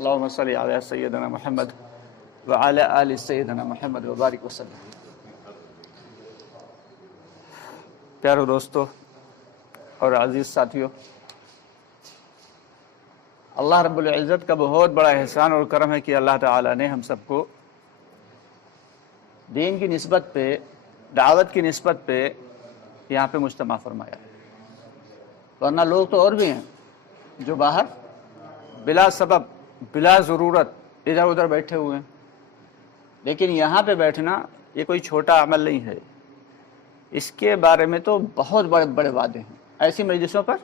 اللهم صل علی سیدنا محمد وعلی آل سیدنا محمد وبارک وسلم۔ پیارو دوستو اور عزیز ساتھیو، اللہ رب العزت کا بہت بڑا احسان اور کرم ہے کہ اللہ تعالی نے ہم سب کو دین کی نسبت پہ، دعوت کی نسبت پہ یہاں پہ مجتمع فرمایا۔ ورنہ لوگ تو اور بھی ہیں جو باہر بلا سبب، بلا ضرورت ادھر ادھر بیٹھے ہوئے ہیں، لیکن یہاں پہ بیٹھنا یہ کوئی چھوٹا عمل نہیں ہے۔ اس کے بارے میں تو بہت بڑے بڑے وعدے ہیں، ایسی مجلسوں پر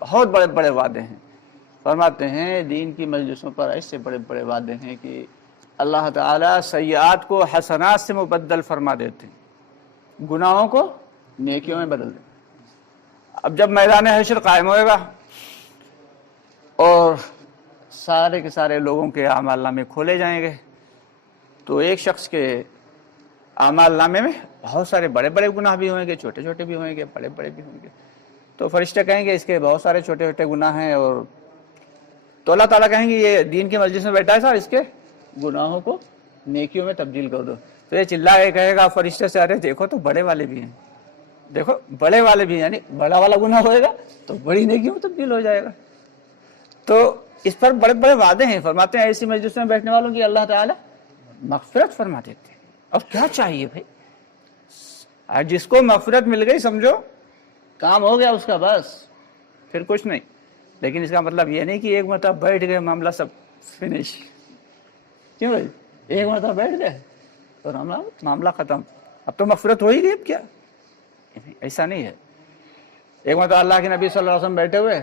بہت بڑے بڑے وعدے ہیں۔ فرماتے ہیں دین کی مجلسوں پر ایسے بڑے بڑے وعدے ہیں کہ اللہ تعالیٰ سیئات کو حسنات سے مبدل فرما دیتے ہیں، گناہوں کو نیکیوں میں بدل دیتے ہیں۔ اب جب میدان حشر قائم ہوئے گا اور سارے کے سارے لوگوں کے اعمال نامے کھولے جائیں گے تو ایک شخص کے اعمال نامے میں بہت سارے بڑے بڑے گناہ بھی ہوئیں گے، چھوٹے چھوٹے بھی ہوئیں گے، بڑے بڑے بھی ہوں گے۔ تو فرشتے کہیں گے اس کے بہت سارے چھوٹے چھوٹے گناہ ہیں، اور تو اللہ تعالیٰ کہیں گے یہ دین کی مجلس میں بیٹھا ہے سر، اس کے گناہوں کو نیکیوں میں تبدیل کر دو۔ تو یہ چلا کے کہے گا فرشتے سے، ارے دیکھو تو بڑے والے بھی ہیں، دیکھو بڑے والے بھی ہیں، یعنی بڑا والا گناہ ہوئے گا تو بڑی نیکیوں میں تبدیل ہو جائے گا۔ تو اس پر بڑے بڑے وعدے ہیں۔ فرماتے ہیں ایسی مجلس میں بیٹھنے والوں کی اللہ تعالیٰ مغفرت فرما دیتے ہیں۔ اب کیا چاہیے بھائی؟ جس کو مغفرت مل گئی سمجھو کام ہو گیا اس کا، بس پھر کچھ نہیں۔ لیکن اس کا مطلب یہ نہیں کہ ایک مرتبہ بیٹھ گئے معاملہ سب فنش۔ کیوں بھائی؟ ایک مرتبہ بیٹھ گئے تو معاملہ ختم، اب تو مغفرت ہو ہی گئی، اب کیا؟ ایسا نہیں ہے۔ ایک مرتبہ اللہ کے نبی صلی اللہ علیہ وسلم بیٹھے ہوئے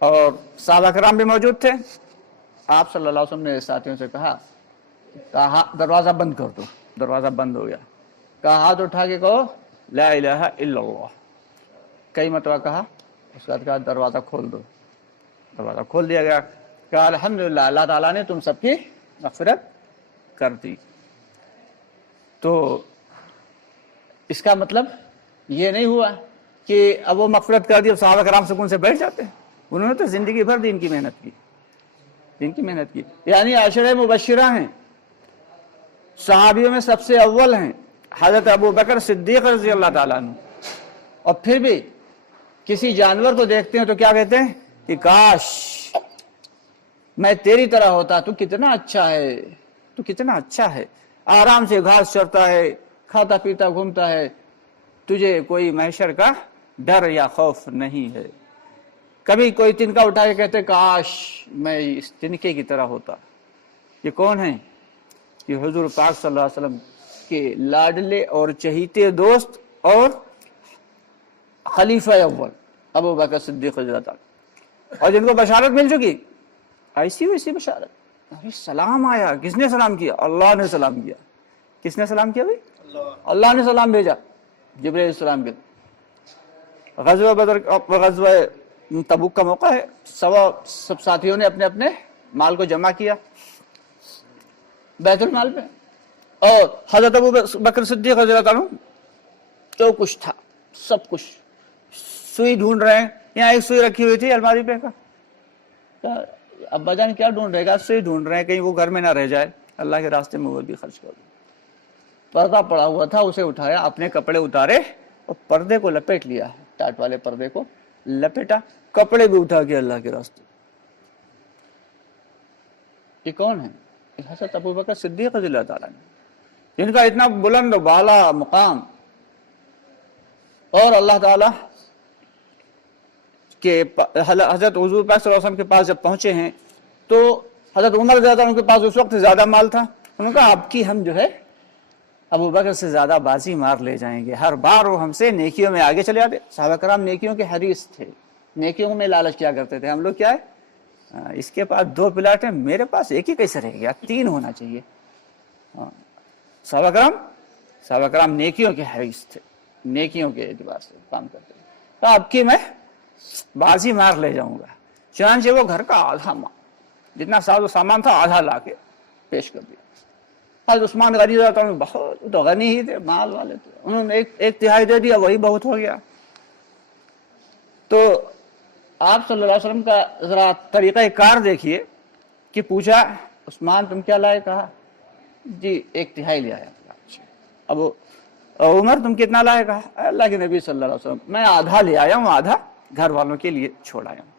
اور صحابہ کرام بھی موجود تھے۔ آپ صلی اللہ علیہ وسلم نے ساتھیوں سے کہا دروازہ بند کر دو۔ دروازہ بند ہو گیا۔ کہا ہاتھ اٹھا کے کہو لا الہ الا اللہ۔ کئی مرتبہ کہا، اس کے بعد کہا دروازہ کھول دو۔ دروازہ کھول دیا گیا۔ کہا الحمدللہ اللہ تعالیٰ نے تم سب کی مغفرت کر دی۔ تو اس کا مطلب یہ نہیں ہوا کہ اب وہ مغفرت کر دی اب صحابہ کرام سکون سے بیٹھ جاتے ہیں۔ انہوں نے تو زندگی بھر دین کی محنت کی، دین کی محنت کی، یعنی عشرہ مبشرہ ہیں، صحابیوں میں سب سے اول ہیں حضرت ابو بکر صدیق رضی اللہ تعالیٰ عنہ۔ اور پھر بھی کسی جانور کو دیکھتے ہیں تو کیا کہتے ہیں کہ کاش میں تیری طرح ہوتا، تو کتنا اچھا ہے، تو کتنا اچھا ہے، آرام سے گھاس چرتا ہے، کھاتا پیتا گھومتا ہے، تجھے کوئی محشر کا ڈر یا خوف نہیں ہے۔ کبھی کوئی تنکا اٹھا کے کہتے کاش میں اس تنکے کی طرح ہوتا۔ یہ کون ہیں؟ یہ حضور پاک صلی اللہ علیہ وسلم کے لاڈلے اور چہیتے دوست اور خلیفہ اول ابو بکر صدیق رضی اللہ تعالیٰ، اور جن کو بشارت مل چکی، ایسی ویسی بشارت۔ ارے سلام آیا، کس نے سلام کیا؟ اللہ نے سلام کیا۔ کس نے سلام کیا بھائی؟ اللہ نے سلام بھیجا جبرائیل السلام کے۔ غزوہ بدر، غزوہ تبوک کا موقع ہے، سب ساتھیوں نے اپنے اپنے مال کو جمع کیا بیت المال میں، اور حضرت ابو بکر صدیق رضی اللہ عنہ جو کچھ تھا سب کچھ، سوئی ڈھونڈ رہے ہیں، یہاں ایک سوئی رکھی ہوئی تھی الماری پہ، کا ابا جان کیا ڈھونڈ رہے گا؟ سوئی ڈھونڈ رہے ہیں کہیں وہ گھر میں نہ رہ جائے، اللہ کے راستے میں وہ بھی خرچ کر دو۔ پردہ پڑا ہوا تھا، اسے اٹھایا، اپنے کپڑے اتارے اور پردے کو لپیٹ لیا، ٹاٹ والے پردے کو لپیٹا، کپڑے بھی اٹھا کے اللہ کے راستے۔ یہ کون ہے؟ حضرت ابو بکر صدیق رضی اللہ تعالیٰ نے، جن کا اتنا بلند و بالا مقام، اور اللہ تعالیٰ کہ حضرت حضور پاک صلی اللہ علیہ وسلم کے پاس جب پہنچے ہیں تو حضرت عمر رضی اللہ عنہ کے پاس اس وقت زیادہ مال تھا۔ انہوں نے کہا اب کی ہم جو ہے ابو بکر سے زیادہ بازی مار لے جائیں گے، ہر بار وہ ہم سے نیکیوں میں آگے چلے آتے۔ صحابہ کرام نیکیوں کے حریص تھے، نیکیوں میں لالچ کیا کرتے تھے۔ ہم لوگ کیا ہے، اس کے پاس 2 پلاٹ ہیں، میرے پاس ایک ہی کیسے رہ گیا، 3 ہونا چاہیے۔ صحابہ کرام نیکیوں کے حریص تھے، نیکیوں کے اعتبار سے کام کرتے تھے۔ تو اب کی میں بازی مار لے جاؤں گا۔ چنانچہ وہ گھر کا آدھا جتنا ساز و سامان تھا آدھا لا کے پیش کر دیا۔ حضرت عثمان غنی رضی اللہ عنہ بہت تو غنی ہی تھے، مال والے تھے، انہوں نے ایک تہائی دے دیا، وہی بہت ہو گیا۔ تو آپ صلی اللہ علیہ وسلم کا ذرا طریقہ کار دیکھیے کہ پوچھا عثمان تم کیا لائے؟ کہا جی 1/3 لے آیا. اب عمر تم کتنا لائے؟ کہا اللہ کے نبی صلی اللہ علیہ وسلم میں آدھا لے آیا ہوں، آدھا گھر والوں کے لیے چھوڑ آیا ہوں.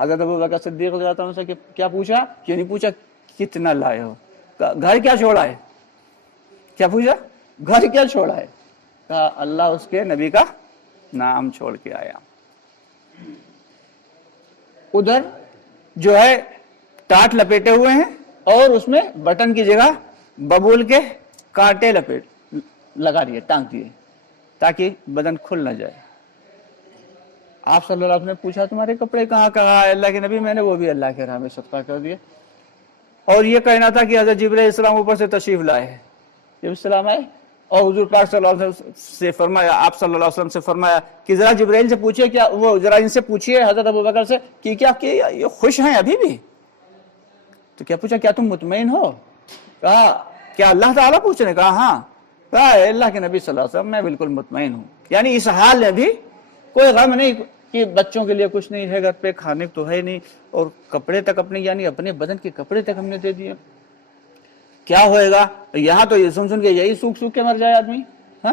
حضرت ابوبکر صدیق رضی اللہ عنہ سے کیا پوچھا؟ کیوں نہیں پوچھا کتنا لائے ہو؟ گھر کیا چھوڑا ہے؟ کیا پوچھا؟ گھر کیا چھوڑا ہے؟ کہا اللہ اس کے نبی کا نام چھوڑ کے آیا. ادھر جو ہے ٹاٹ لپیٹے ہوئے ہیں اور اس میں بٹن کی جگہ ببول کے کانٹے لگا دیے، ٹانگ دیے تاکہ بدن کھل نہ جائے. آپ صلی اللہ علیہ وسلم نے پوچھا تمہارے کپڑے کہاں؟ کہا اللہ کے نبی میں نے وہ بھی اللہ کے راہ میں صدقہ کر دیے. اور یہ کہنا تھا کہ حضرت جبرائیل السلام اوپر سے تشریف لائے ہیں. جب السلام آئے اور حضور پاک صلی اللہ علیہ وسلم سے فرمایا، آپ صلی اللہ علیہ وسلم سے فرمایا کہ ذرا جبرائیل سے پوچھئے، کیا وہ ذرا ان سے پوچھئے حضرت ابوبکر سے کہ کیا کہ یہ خوش ہیں ابھی بھی؟ تو کیا پوچھا کیا تم مطمئن ہو؟ کہا کیا اللہ تعالیٰ پوچھ رہے؟ کہا ہاں. کہا اللہ کے نبی صلی اللہ علیہ وسلم میں بالکل مطمئن ہوں. یعنی اس حال میں بھی کوئی غم نہیں کہ بچوں کے لیے کچھ نہیں ہے، گھر پہ کھانے تو ہے نہیں، اور کپڑے تک اپنے یعنی اپنے بدن کے کپڑے تک ہم نے دے دیے. کیا ہوئے گا؟ یہاں تو یہ سن کے یہی سوکھ سوکھ کے مر جائے آدمی. ہاں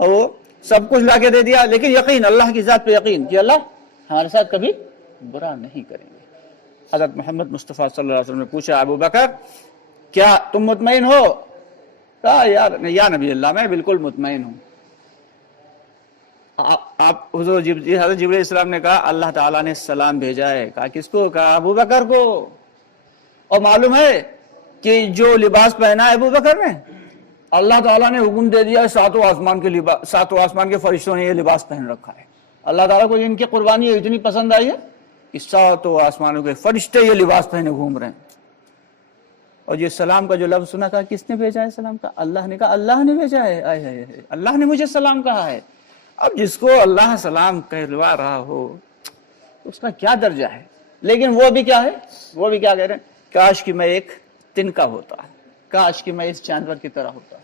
اور وہ سب کچھ لا کے دے دیا، لیکن یقین اللہ کی ذات پہ یقین کہ اللہ ہمارے ساتھ کبھی برا نہیں کریں گے. حضرت محمد مصطفیٰ صلی اللہ علیہ وسلم نے پوچھا ابو بکر کیا تم مطمئن ہو؟ کہا یا نبی اللہ میں بالکل مطمئن ہوں. آپ حضرت جبرائیل السلام نے کہا اللہ تعالیٰ نے سلام بھیجا ہے. کہا کس کو؟ کہا ابو بکر کو. اور معلوم ہے کہ جو لباس پہنا ہے ابو بکر نے، اللہ تعالیٰ نے حکم دے دیا ہے ساتوں آسمان کے فرشتوں نے یہ لباس پہن رکھا ہے. اللہ تعالیٰ کو ان کی قربانی اتنی پسند آئی ہے کہ ساتوں آسمانوں کے فرشتے یہ لباس پہنے گھوم رہے ہیں. اور یہ سلام کا جو لفظ سنا تھا کس نے بھیجا ہے سلام کا؟ اللہ نے کہا اللہ نے بھیجا ہے. اللہ نے مجھے سلام کہا ہے. اب جس کو اللہ سلام کہلوا رہا ہو اس کا کیا درجہ ہے. لیکن وہ بھی کیا ہے، وہ بھی کیا کہہ رہے ہیں، کاش کہ میں ایک تنکا ہوتا، کاش کہ میں اس جانور کی طرح ہوتا.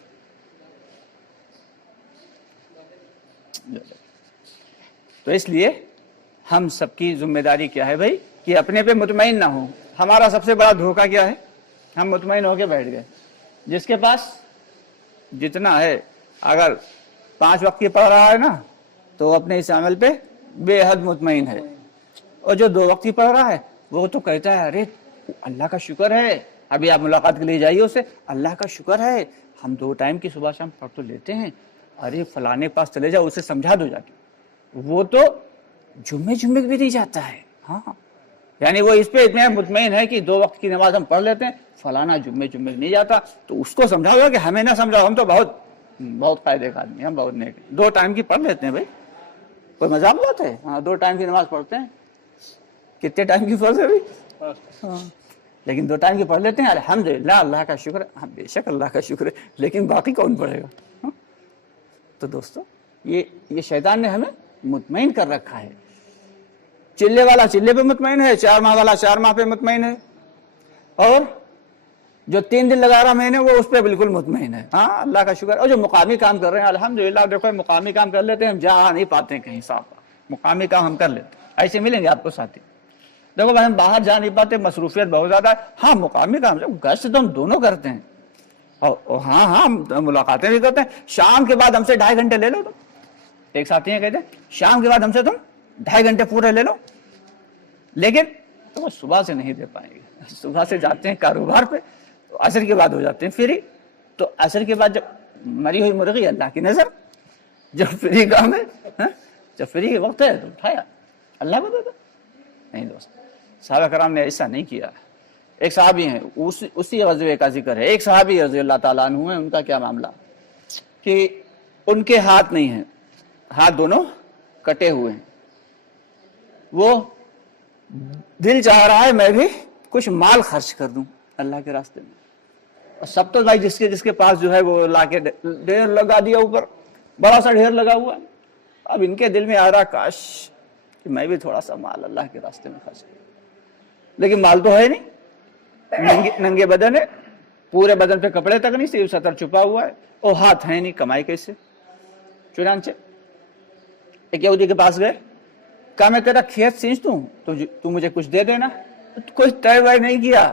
تو اس لیے ہم سب کی ذمہ داری کیا ہے بھائی کہ اپنے پہ مطمئن نہ ہو. ہمارا سب سے بڑا دھوکہ کیا ہے؟ ہم مطمئن ہو کے بیٹھ گئے. جس کے پاس جتنا ہے اگر 5 وقت کی پڑھ رہا ہے نا تو اپنے اس عمل پہ بے حد مطمئن ہے، اور جو 2 وقت کی پڑھ رہا ہے وہ تو کہتا ہے ارے اللہ کا شکر ہے. ابھی آپ ملاقات کے لیے جائیے اسے، اللہ کا شکر ہے ہم 2 ٹائم کی صبح شام پڑھ تو لیتے ہیں. ارے فلانے پاس چلے جاؤ اسے سمجھا دو جا کے. وہ تو جمعے بھی نہیں جاتا ہے. ہاں یعنی وہ اس پہ اتنے مطمئن ہے کہ 2 وقت کی نماز ہم پڑھ لیتے ہیں، فلانا جمعے نہیں جاتا. تو اس کو سمجھاؤ گا کہ ہمیں نہ سمجھاؤ، ہم تو بہت قاعدے کا آدمی، ہم بہت نیک. 2 ٹائم کی پڑھ لیتے ہیں بھائی، کوئی مذاق بات ہے؟ ہاں 2 ٹائم کی نماز پڑھتے ہیں. کتنے ٹائم کی فرض ہے بھائی؟ ہاں لیکن 2 ٹائم کی پڑھ لیتے ہیں الحمدللہ، اللہ کا شکر ہے. ہاں بے شک اللہ کا شکر ہے، لیکن باقی کون پڑھے گا؟ تو دوستو یہ شیطان نے ہمیں مطمئن کر رکھا ہے. چلے والا چلے پہ مطمئن ہے، 4 ماہ والا 4 ماہ پہ مطمئن ہے، اور جو 3 دن لگا رہا مہینے وہ اس پہ بالکل مطمئن ہے. ہاں اللہ کا شکر. اور جو مقامی کام کر رہے ہیں الحمدللہ، دیکھو مقامی کام کر لیتے ہیں، ہم جا نہیں پاتے ہیں کہیں صاف، مقامی کام ہم کر لیتے ہیں. ایسے ملیں گے آپ کو ساتھی. دیکھو بھائی ہم باہر جا نہیں پاتے، مصروفیت بہت زیادہ ہے. ہاں مقامی کام گھر سے تو ہم دونوں کرتے ہیں، اور ہاں ملاقاتیں بھی کرتے ہیں. شام کے بعد ہم سے 2.5 گھنٹے لے لو. تم ایک ساتھی ہیں کہتے ہیں شام کے بعد ہم سے تم 2.5 گھنٹے پورے لے لو، لیکن تو وہ صبح سے نہیں دے پائیں گے. صبح سے جاتے ہیں کاروبار پہ، تو عصر کے بعد ہو جاتے ہیں فری. تو عصر کے بعد جب مری ہوئی مرغی اللہ کی نظر، جب فری کام ہے، جب فری وقت ہے تو اٹھایا اللہ کو دے دو. نہیں دوست، صحابہ کرام نے ایسا نہیں کیا. ایک صحابی ہیں، اسی غزوے کا ذکر ہے. ایک صحابی رضی اللہ تعالیٰ عنہ ہیں، ان کا کیا معاملہ کہ ان کے ہاتھ نہیں ہیں، ہاتھ دونوں کٹے ہوئے ہیں. وہ دل چاہ رہا ہے میں بھی کچھ مال خرچ کر دوں اللہ کے راستے میں. اور سب تو بھائی جس کے پاس جو ہے وہ لا کے ڈھیر لگا دیا، اوپر بڑا سا ڈھیر لگا ہوا. اب ان کے دل میں آ رہا کاش کہ میں بھی تھوڑا سا مال اللہ کے راستے میں خرچ کروں. لیکن مال تو ہے نہیں، ننگے بدن ہے، پورے بدن پہ کپڑے تک نہیں، صرف سطر چھپا ہوا ہے، اور ہاتھ ہے نہیں، کمائی کیسے؟ چنانچہ ایک یہودی کے پاس گئے، کہا میں تیرا کھیت سینچ دوں تو مجھے کچھ دے دینا. کوئی طے وے نہیں کیا،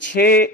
6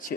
6।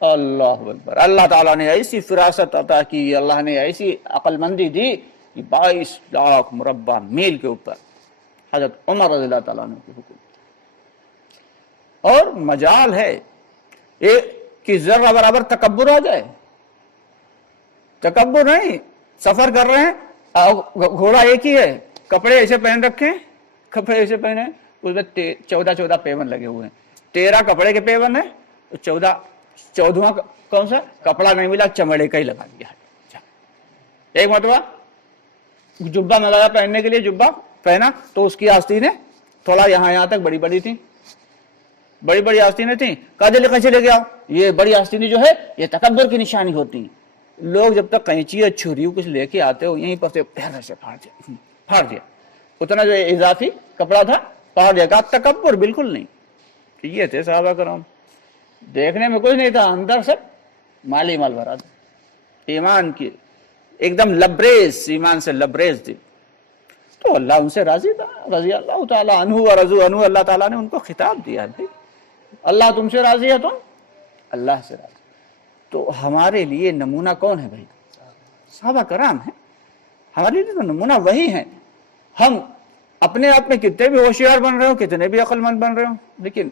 اللہ اکبر. اللہ تعالیٰ نے ایسی فراست عطا کی, اللہ نے ایسی عقل مندی دی کہ 22 لاکھ مربع میل کے اوپر حضرت عمر رضی اللہ تعالیٰ عنہ کی حکومت. اور مجال ہے ایک کہ ذرہ برابر تکبر آ جائے. تکبر نہیں, سفر کر رہے ہیں, گھوڑا ایک ہی ہے, کپڑے ایسے پہن رکھے ہیں, کپڑے ایسے پہنے, اس میں 14 پیون لگے ہوئے ہیں. 13 کپڑے کے پیون ہیں, 14واں کون سا کپڑا نہیں ملا, چمڑے کا ہی لگا دیا. ایک مرتبہ جبہ منگایا پہننے کے لیے, جبہ پہنا تو اس کی آستینیں تھوڑا یہاں تک بڑی بڑی تھیں, بڑی بڑی آستینیں تھیں. کہا جلدی قینچی لے کے آؤ. یہ بڑی آستینیں جو ہے یہ تکبر کی نشانی ہوتی ہیں. لوگ جب تک قینچی یا چھری کچھ لے کے آتے ہو یہیں پر سے پیار سے پھاڑ دیا, اتنا جو اضافی کپڑا تھا پھاڑ دیا. کہا تکبر بالکل نہیں. کہ یہ تھے صحابہ کرام, دیکھنے میں کچھ نہیں تھا, اندر سے مالی مال بھرا تھا, ایمان کی ایک دم لبریز, ایمان سے لبریز تھی. تو اللہ ان سے راضی تھا, رضی اللہ تعالیٰ عنہ و رضوا عنہ. اللہ تعالیٰ نے ان کو خطاب دیا, اللہ تم سے راضی ہے, تم اللہ سے راضی. تو ہمارے لیے نمونہ کون ہے بھائی؟ صحابہ کرام ہیں. ہمارے لیے تو نمونہ وہی ہیں. ہم اپنے آپ میں کتنے بھی ہوشیار بن رہے ہو, کتنے بھی عقل مند بن رہے ہو, لیکن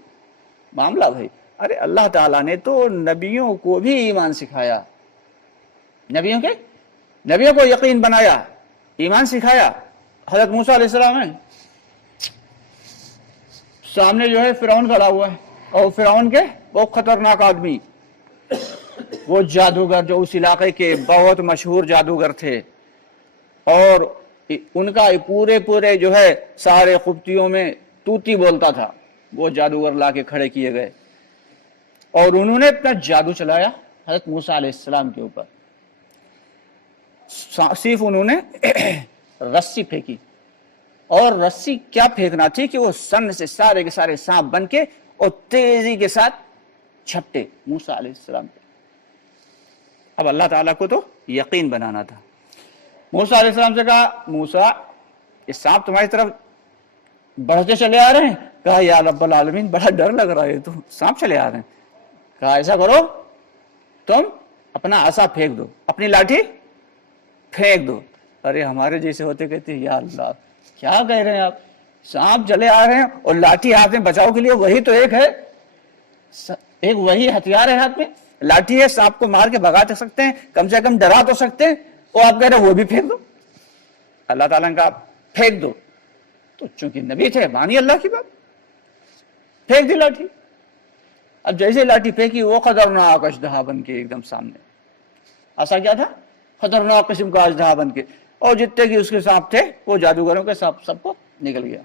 معاملہ بھائی, ارے اللہ تعالیٰ نے تو نبیوں کو بھی ایمان سکھایا, نبیوں کو یقین بنایا, ایمان سکھایا. حضرت موسیٰ علیہ السلام ہے, سامنے جو ہے فرعون کھڑا ہوا ہے, اور فرعون کے وہ خطرناک آدمی, وہ جادوگر جو اس علاقے کے بہت مشہور جادوگر تھے, اور ان کا پورے جو ہے سارے قبطیوں میں توتی بولتا تھا. وہ جادوگر لا کے کھڑے کیے گئے, اور انہوں نے اپنا جادو چلایا حضرت موسیٰ علیہ السلام کے اوپر. صرف انہوں نے رسی پھینکی, اور رسی کیا پھینکنا تھی کہ وہ سن سے سارے کے سارے سانپ بن کے اور تیزی کے ساتھ چھپٹے موسیٰ علیہ السلام پہ. اب اللہ تعالیٰ کو تو یقین بنانا تھا. موسیٰ علیہ السلام سے کہا, موسیٰ یہ سانپ تمہاری طرف بڑھتے چلے آ رہے ہیں. کہا یا رب العالمین بڑا ڈر لگ رہا ہے, تو سانپ چلے آ رہے ہیں. کہا ایسا کرو, تم اپنا عصا پھینک دو, اپنی لاٹھی پھینک دو. ارے ہمارے جیسے ہوتے کہتے ہیں یا اللہ کیا کہہ رہے ہیں آپ, سانپ چلے آ رہے ہیں اور لاٹھی ہاتھ میں بچاؤ کے لیے وہی تو ایک ہے, ایک وہی ہتھیار ہے ہاتھ میں, لاٹھی ہے, سانپ کو مار کے بھگا سکتے ہیں, کم سے کم ڈرا تو سکتے ہیں, اور آپ کہہ رہے ہیں وہ بھی پھینک دو. اللہ تعالیٰ نے کہا پھینک دو, تو چونکہ نبی تھے مانی اللہ کی بات, پھینک دی لاٹھی. اب جیسے لاٹھی پھینکی وہ خطرناک اژدہا بن کے ایک دم سامنے. ایسا کیا تھا, خطرناک قسم کا اژدہا بن کے, اور جتنے کی اس کے سانپ تھے وہ جادوگروں کے سانپ سب کو نکل گیا.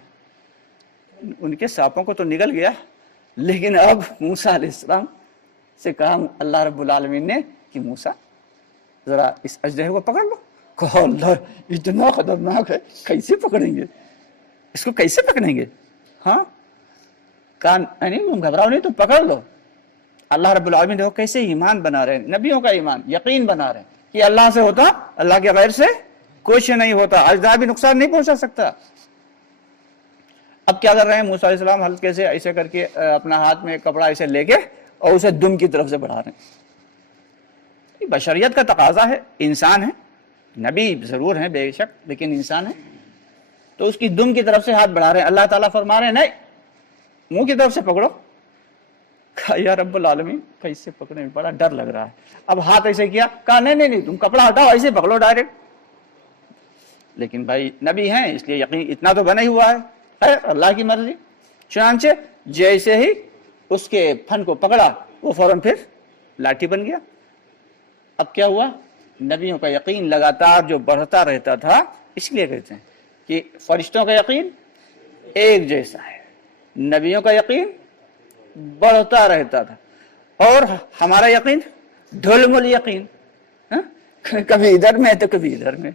ان کے سانپوں کو تو نکل گیا, لیکن اب موسیٰ علیہ السلام سے کہا اللہ رب العالمین نے کہ موسیٰ ذرا اس اژدہے کو پکڑ لو. کہا اللہ اتنا خطرناک ہے, کیسے پکڑیں گے اس کو, کیسے پکڑیں گے؟ ہاں کہا نہیں گھبراؤ نہیں, تم پکڑ لو. اللہ رب العالمین دیکھو کیسے ایمان بنا رہے ہیں, نبیوں کا ایمان, یقین بنا رہے ہیں کہ اللہ سے ہوتا, اللہ کے غیر سے کچھ نہیں ہوتا, اژدہا بھی نقصان نہیں پہنچا سکتا. اب کیا کر رہے ہیں موسیٰ علیہ السلام, ہلکے سے ایسے کر کے اپنا ہاتھ میں کپڑا ایسے لے کے اور اسے دم کی طرف سے بڑھا رہے ہیں. بشریت کا تقاضا ہے, انسان ہے, نبی ضرور ہیں بے شک لیکن انسان ہے, تو اس کی دم کی طرف سے ہاتھ بڑھا رہے ہیں. اللہ تعالیٰ فرما رہے ہیں نہیں, منہ کی طرف سے پکڑو. یا رب العالمین کیسے پکڑیں, بڑا ڈر لگ رہا ہے. اب ہاتھ ایسے کیا, کہا نہیں تم کپڑا ہٹاؤ, ایسے پکڑو ڈائریکٹ. لیکن بھائی نبی ہیں اس لیے یقین اتنا تو بنا ہی ہوا ہے, اللہ کی مرضی. چنانچہ جیسے ہی اس کے پھن کو پکڑا وہ فوراً پھر لاٹھی بن گیا. اب کیا ہوا, نبیوں کا یقین لگاتار جو بڑھتا رہتا تھا, اس لیے کہتے ہیں کہ فرشتوں کا یقین ایک جیسا ہے, نبیوں کا یقین بڑھتا رہتا تھا, اور ہمارا یقین ڈھل مل یقین, کبھی ادھر میں تو کبھی ادھر میں,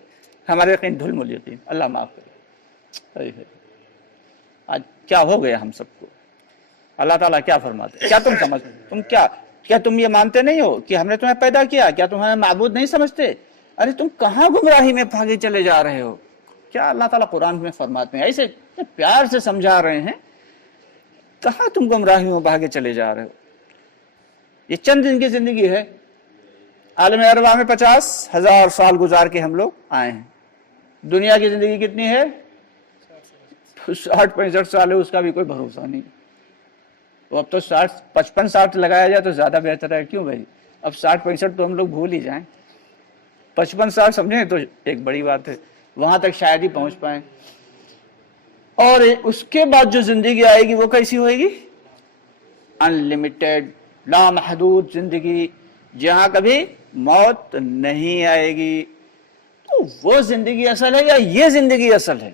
ہمارا یقین ڈھل مل یقین. اللہ معاف کرے. آج کیا ہو گیا ہم سب کو, اللہ تعالیٰ کیا فرماتے, کیا تم سمجھتے, تم کیا تم یہ مانتے نہیں ہو کہ ہم نے تمہیں پیدا کیا, کیا تم ہمیں معبود نہیں سمجھتے؟ ارے تم کہاں گمراہی میں بھاگے چلے جا رہے ہو. کیا اللہ تعالیٰ قرآن میں فرماتے ہیں, ایسے پیار سے سمجھا رہے ہیں, کہاں تم گمراہی میں بھاگے چلے جا رہے ہو. یہ چند دن کی زندگی ہے. عالم ارواح میں 50,000 سال گزار کے ہم لوگ آئے ہیں. دنیا کی زندگی کتنی ہے؟ 60-65 سال ہے، اس کا بھی کوئی بھروسہ نہیں. تو اب تو 55-60 لگایا جائے تو زیادہ بہتر ہے. کیوں بھائی؟ اب 60-65 تو ہم لوگ بھول ہی جائیں. 55 سال سمجھیں تو ایک بڑی بات ہے، وہاں تک شاید ہی پہنچ پائیں. اور اس کے بعد جو زندگی آئے گی وہ کیسی ہوئے گی؟ انلمیٹڈ، لامحدود زندگی، جہاں کبھی موت نہیں آئے گی. تو وہ زندگی اصل ہے یا یہ زندگی اصل ہے؟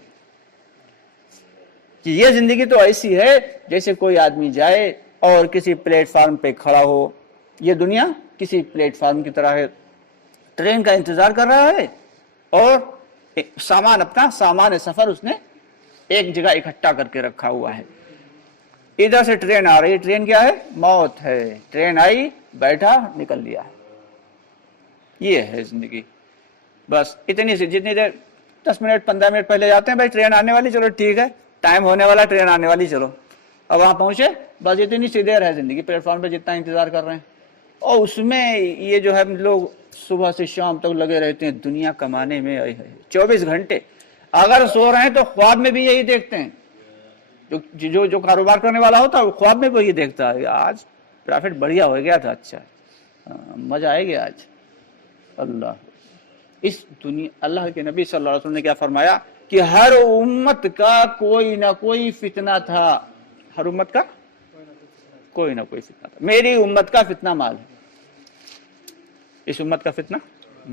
کہ یہ زندگی تو ایسی ہے جیسے کوئی آدمی جائے اور کسی پلیٹ فارم پہ کھڑا ہو. یہ دنیا کسی پلیٹ فارم کی طرح ہے، ٹرین کا انتظار کر رہا ہے اور اپنا سامان سفر اس نے ایک جگہ اکٹھا کر کے رکھا ہوا ہے. ادھر سے ٹرین آ رہی ہے، ٹرین کیا ہے؟ موت ہے. ٹرین آئی، بیٹھا، نکل لیا. یہ ہے زندگی. بس اتنی سی، جتنی دیر 10 منٹ 15 منٹ پہلے جاتے ہیں، بھائی ٹرین آنے والی، چلو ٹھیک ہے، ٹائم ہونے والا، ٹرین آنے والی، چلو اب وہاں پہنچے. بس اتنی سی دیر ہے زندگی، پلیٹ فارم پہ جتنا انتظار کر رہے ہیں. اور اس میں یہ جو ہے لوگ صبح سے شام تک لگے رہتے ہیں دنیا کمانے میں. 24 گھنٹے اگر سو رہے ہیں تو خواب میں بھی یہی دیکھتے ہیں. جو کاروبار کرنے والا ہوتا ہے وہ خواب میں وہی دیکھتا ہے، آج پروفٹ بڑھیا ہو گیا تھا، اچھا مزہ آئے گا آج. اللہ اس دنیا، اللہ کے نبی صلی اللہ علیہ وسلم نے کیا فرمایا کہ ہر امت کا کوئی نہ کوئی فتنہ تھا. ہر امت کا کوئی نہ کوئی فتنہ تھا. میری امت کا فتنہ مال ہے. اس امت کا فتنہ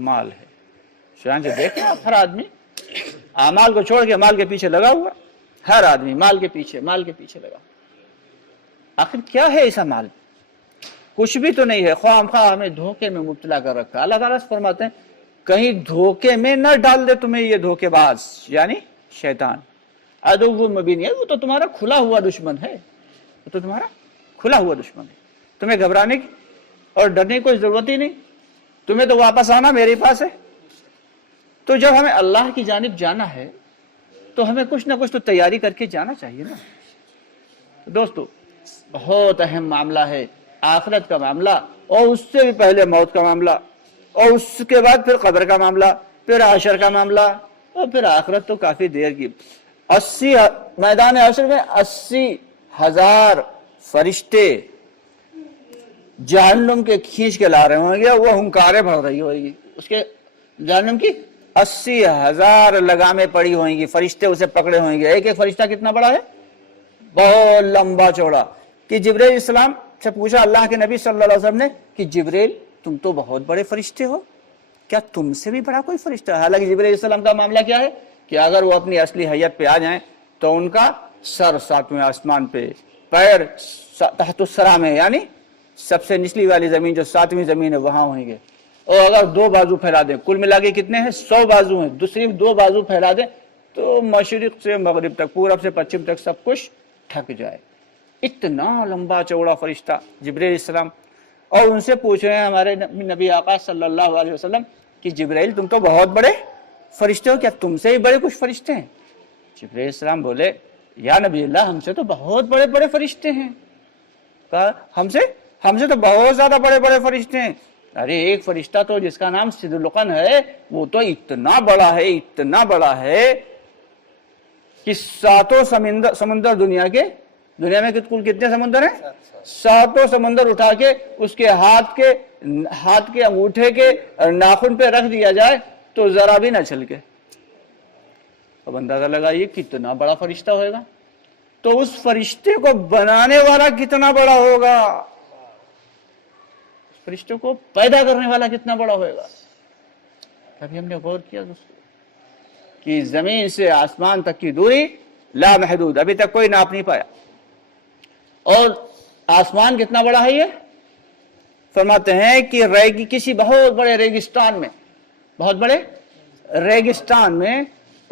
مال ہے. شان سے دیکھیں آپ، ہر آدمی اعمال کو چھوڑ کے مال کے پیچھے لگا ہوا. ہر آدمی مال کے پیچھے لگا. آخر کیا ہے ایسا مال؟ کچھ بھی تو نہیں ہے. خواہ مخواہ ہمیں دھوکے میں مبتلا کر رکھا. اللہ تعالیٰ سے فرماتے ہیں کہیں دھوکے میں نہ ڈال دے تمہیں یہ دھوکے باز، یعنی شیطان. عدو مبین ہے، وہ تو تمہارا کھلا ہوا دشمن ہے. وہ تو تمہارا کھلا ہوا دشمن ہے. تمہیں گھبرانے کی اور ڈرنے کی کوئی ضرورت ہی نہیں. تمہیں تو واپس آنا میرے پاس ہے. تو جب ہمیں اللہ کی جانب جانا ہے تو ہمیں کچھ نہ کچھ تو تیاری کر کے جانا چاہیے نا. دوستو بہت اہم معاملہ ہے آخرت کا معاملہ، اور اس سے بھی پہلے موت کا معاملہ، اور اس کے بعد پھر قبر کا معاملہ، پھر حشر کا معاملہ، اور پھر آخرت تو کافی دیر کی. 80 میدان حشر میں 80,000 فرشتے جہنم کے کھینچ کے لا رہے ہوں گے. وہ ہنکاریں بھر رہی ہوگی اس کے جہنم کی. 80,000 لگامیں پڑی ہوئیں گی، فرشتے اسے پکڑے ہوئیں گے. ایک ایک فرشتہ کتنا بڑا ہے؟ بہت لمبا چوڑا. کہ جبرائیل السلام سے پوچھا اللہ کے نبی صلی اللہ علیہ وسلم نے کہ جبرائیل تم تو بہت بڑے فرشتے ہو، کیا تم سے بھی بڑا کوئی فرشتہ ہے؟ حالانکہ جبرائیل السلام کا معاملہ کیا ہے کہ اگر وہ اپنی اصلی حیت پہ آ جائیں تو ان کا سر 7ویں آسمان پہ، پیر تحت الثری میں، یعنی سب سے نچلی والی زمین جو 7ویں زمین ہے وہاں ہوئیں گے. اور اگر 2 بازو پھیلا دیں، کل ملا کے کتنے ہیں؟ 100 بازو ہیں. صرف 2 بازو پھیلا دیں تو مشرق سے مغرب تک، پورب سے پچھم تک سب کچھ ٹھک جائے. اتنا لمبا چوڑا فرشتہ جبرائیل السلام. اور ان سے پوچھ رہے ہیں ہمارے نبی آقا صلی اللہ علیہ وسلم کہ جبرائیل تم تو بہت بڑے فرشتے ہو، کیا تم سے بھی بڑے کچھ فرشتے ہیں؟ جبرائیل السلام بولے یا نبی اللہ ہم سے تو بہت بڑے بڑے فرشتے ہیں. کہا ہم سے تو بہت زیادہ بڑے بڑے فرشتے ہیں. ارے ایک فرشتہ تو جس کا نام صدلقن ہے وہ تو اتنا بڑا ہے کہ 7 سمندر دنیا میں کل کتنے سمندر ہیں؟ 7 سمندر اٹھا کے اس کے ہاتھ کے انگوٹھے کے ناخن پہ رکھ دیا جائے تو ذرا بھی نہ چھلکے. اب اندازہ لگائیے کتنا بڑا فرشتہ ہوئے گا. تو اس فرشتے کو بنانے والا کتنا بڑا ہوگا، اس فرشتے کو پیدا کرنے والا کتنا بڑا ہوئے گا. کبھی ہم نے غور کیا دوستو کہ زمین سے آسمان تک کی دوری لامحدود، ابھی تک کوئی ناپ نہیں پایا. اور آسمان کتنا بڑا ہے؟ یہ فرماتے ہیں کہ کسی بہت بڑے ریگستان میں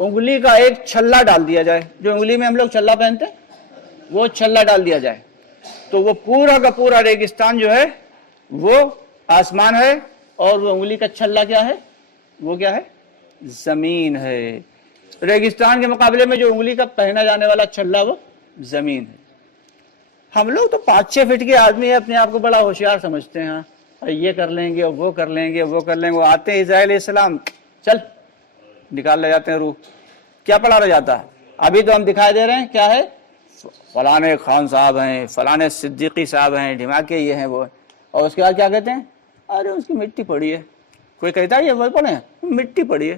انگلی کا ایک چھلا ڈال دیا جائے، جو انگلی میں ہم لوگ چھلا پہنتے ہیں وہ چھلا ڈال دیا جائے تو وہ پورا کا پورا ریگستان جو ہے وہ آسمان ہے، اور وہ انگلی کا چھلا کیا ہے؟ وہ کیا ہے؟ زمین ہے. ریگستان کے مقابلے میں جو انگلی کا پہنا جانے والا چھلا وہ زمین ہے. ہم لوگ تو 5-6 فٹ کے آدمی اپنے آپ کو بڑا ہوشیار سمجھتے ہیں، اور یہ کر لیں گے، وہ کر لیں گے، وہ کر لیں گے. وہ آتے ہیں اسرائیل علیہ السلام، چل نکال لے جاتے ہیں روح. کیا پڑا رہ جاتا ہے؟ ابھی تو ہم دکھائی دے رہے ہیں کیا ہے، فلانے خان صاحب ہیں، فلانے صدیقی صاحب ہیں، ڈھماکے یہ ہیں وہ ہیں. اور اس کے بعد کیا کہتے ہیں؟ ارے اس کی مٹی پڑی ہے. کوئی کہتا ہے یہ وہ پڑے مٹی پڑی ہے.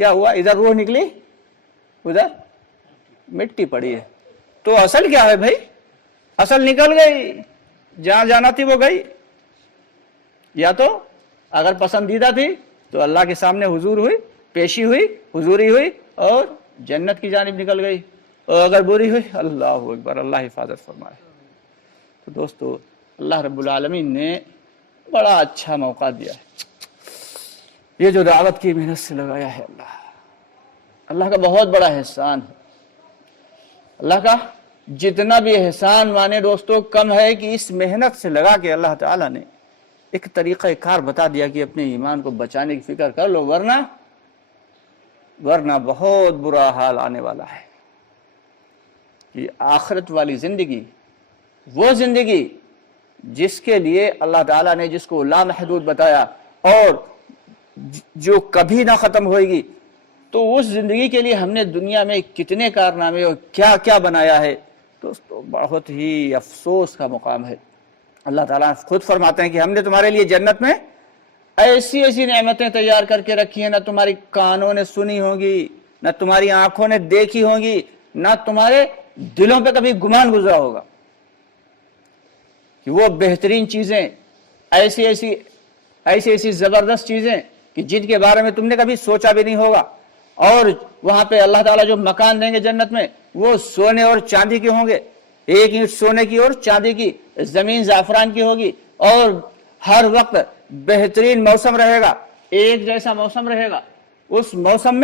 کیا ہوا؟ ادھر روح نکلی، ادھر مٹی پڑی ہے. تو اصل کیا ہے بھائی؟ اصل نکل گئی، جہاں جانا تھی وہ گئی. یا تو اگر پسندیدہ تھی تو اللہ کے سامنے حضور ہوئی، پیشی ہوئی، حضوری ہوئی اور جنت کی جانب نکل گئی. اور اگر بری ہوئی، اللہ اکبر، اللہ حفاظت فرمائے. تو دوستو، اللہ رب العالمین نے بڑا اچھا موقع دیا ہے. یہ جو دعوت کی محنت سے لگایا ہے، اللہ کا بہت بڑا احسان ہے. اللہ کا جتنا بھی احسان مانے دوستو کم ہے کہ اس محنت سے لگا کے اللہ تعالیٰ نے ایک طریقہ کار بتا دیا کہ اپنے ایمان کو بچانے کی فکر کر لو، ورنہ بہت برا حال آنے والا ہے. یہ آخرت والی زندگی، وہ زندگی جس کے لیے اللہ تعالیٰ نے جس کو لامحدود بتایا اور جو کبھی نہ ختم ہوئے گی، تو اس زندگی کے لیے ہم نے دنیا میں کتنے کارنامے اور کیا کیا بنایا ہے دوستو، بہت ہی افسوس کا مقام ہے. اللہ تعالیٰ خود فرماتے ہیں کہ ہم نے تمہارے لیے جنت میں ایسی ایسی نعمتیں تیار کر کے رکھی ہیں، نہ تمہاری کانوں نے سنی ہوگی، نہ تمہاری آنکھوں نے دیکھی ہوگی، نہ تمہارے دلوں پہ کبھی گمان گزرا ہوگا. کہ وہ بہترین چیزیں، ایسی ایسی زبردست چیزیں کہ جن کے بارے میں تم نے کبھی سوچا بھی نہیں ہوگا. اور وہاں پہ اللہ تعالیٰ جو مکان دیں گے جنت میں، وہ سونے اور چاندی کے ہوں گے. ایک اینٹ سونے کی اور چاندی کی، زمین زعفران کی ہوگی، اور ہر وقت بہترین موسم رہے گا، ایک جیسا موسم رہے گا. اس موسم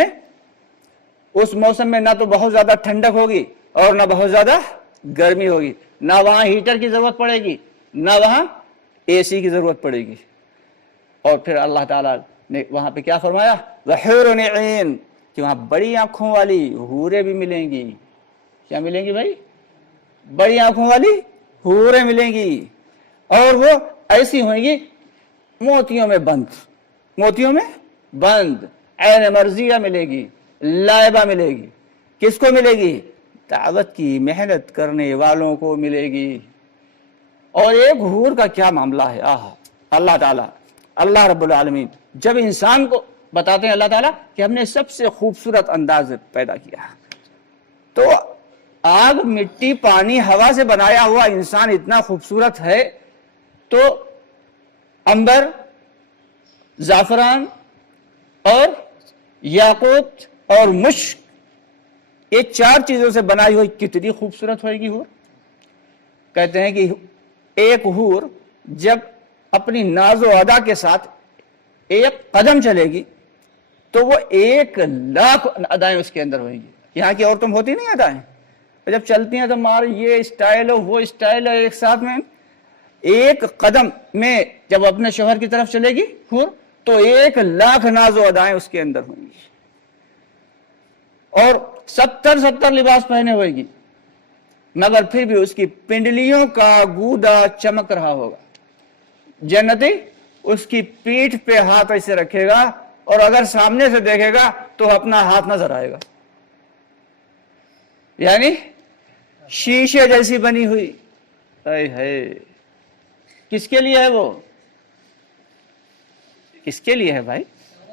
میں نہ تو بہت زیادہ ٹھنڈک ہوگی اور نہ بہت زیادہ گرمی ہوگی. نہ وہاں ہیٹر کی ضرورت پڑے گی، نہ وہاں اے سی کی ضرورت پڑے گی. اور پھر اللہ تعالیٰ نے وہاں پہ کیا فرمایا؟ وحور عین، کہ وہاں بڑی آنکھوں والی حوریں بھی ملیں گی. کیا ملیں گی بھائی؟ بڑی آنکھوں والی حوریں ملیں گی. اور وہ ایسی ہوئیں گی موتیوں میں بند. عین مرضیہ ملے گی، لائبہ ملے گی. کس کو ملے گی؟ دعوت کی محنت کرنے والوں کو ملے گی. اور ایک حور کا کیا معاملہ ہے! اللہ تعالیٰ، اللہ رب العالمین جب انسان کو بتاتے ہیں اللہ تعالیٰ کہ ہم نے سب سے خوبصورت انداز پیدا کیا، تو آگ، مٹی، پانی، ہوا سے بنایا ہوا انسان اتنا خوبصورت ہے، تو عنبر، زعفران اور یاقوت اور مشک، یہ 4 چیزوں سے بنائی ہوئی کتنی خوبصورت ہوئے گی حور. کہتے ہیں کہ ایک حور جب اپنی ناز و ادا کے ساتھ ایک قدم چلے گی تو وہ 1,00,000 ادائیں اس کے اندر ہوئیں گی. یہاں کی عورتوں ہوتی نہیں ادائیں، جب چلتی ہیں تو یہ اسٹائل ہو، وہ اسٹائل ہے، ایک ساتھ میں ایک قدم میں جب اپنے شوہر کی طرف چلے گی حور تو 1,00,000 ناز و ادائیں اس کے اندر ہوں گی. اور 70 لباس پہنے ہوئے گی، مگر پھر بھی اس کی پنڈلیوں کا گودا چمک رہا ہوگا. جنتی اس کی پیٹھ پہ ہاتھ ایسے رکھے گا، اور اگر سامنے سے دیکھے گا تو اپنا ہاتھ نظر آئے گا، یعنی شیشے جیسی بنی ہوئی. کس کے لیے ہے وہ؟ کس کے لیے ہے بھائی؟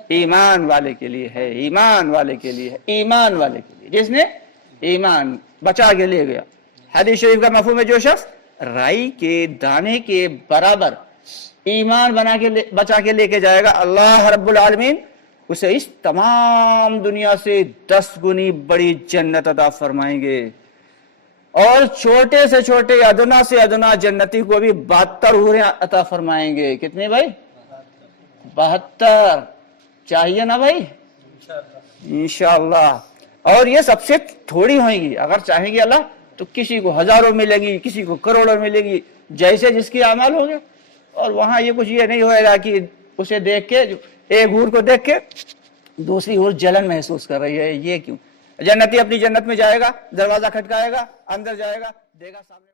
ایمان والے کے لیے ہے، ایمان والے کے لیے ہے، ایمان والے کے لیے، جس نے ایمان بچا کے لے گیا. حدیث شریف کا مفہوم ہے، جو شخص رائی کے دانے کے برابر ایمان بچا کے لے کے جائے گا، اللہ رب العالمین اسے اس تمام دنیا سے 10 گنی بڑی جنت عطا فرمائیں گے. اور چھوٹے سے چھوٹے، ادنا سے ادنا جنتی کو بھی 72 حوریں عطا فرمائیں گے. کتنی بھائی؟ 72. چاہیے نا بھائی؟ انشاءاللہ. اور یہ سب سے تھوڑی ہوئیں گی. اگر چاہیں گے اللہ تو کسی کو ہزاروں ملے گی، کسی کو کروڑوں ملے گی، جیسے جس کی اعمال ہو گئے. اور وہاں یہ کچھ یہ نہیں ہوئے گا کہ اسے دیکھ کے، ایک حور کو دیکھ کے دوسری حور جلن محسوس کر رہی ہے. یہ کیوں؟ جنتی اپنی جنت میں جائے گا، دروازہ کھٹکائے گا، اندر جائے گا، دے گا سامنے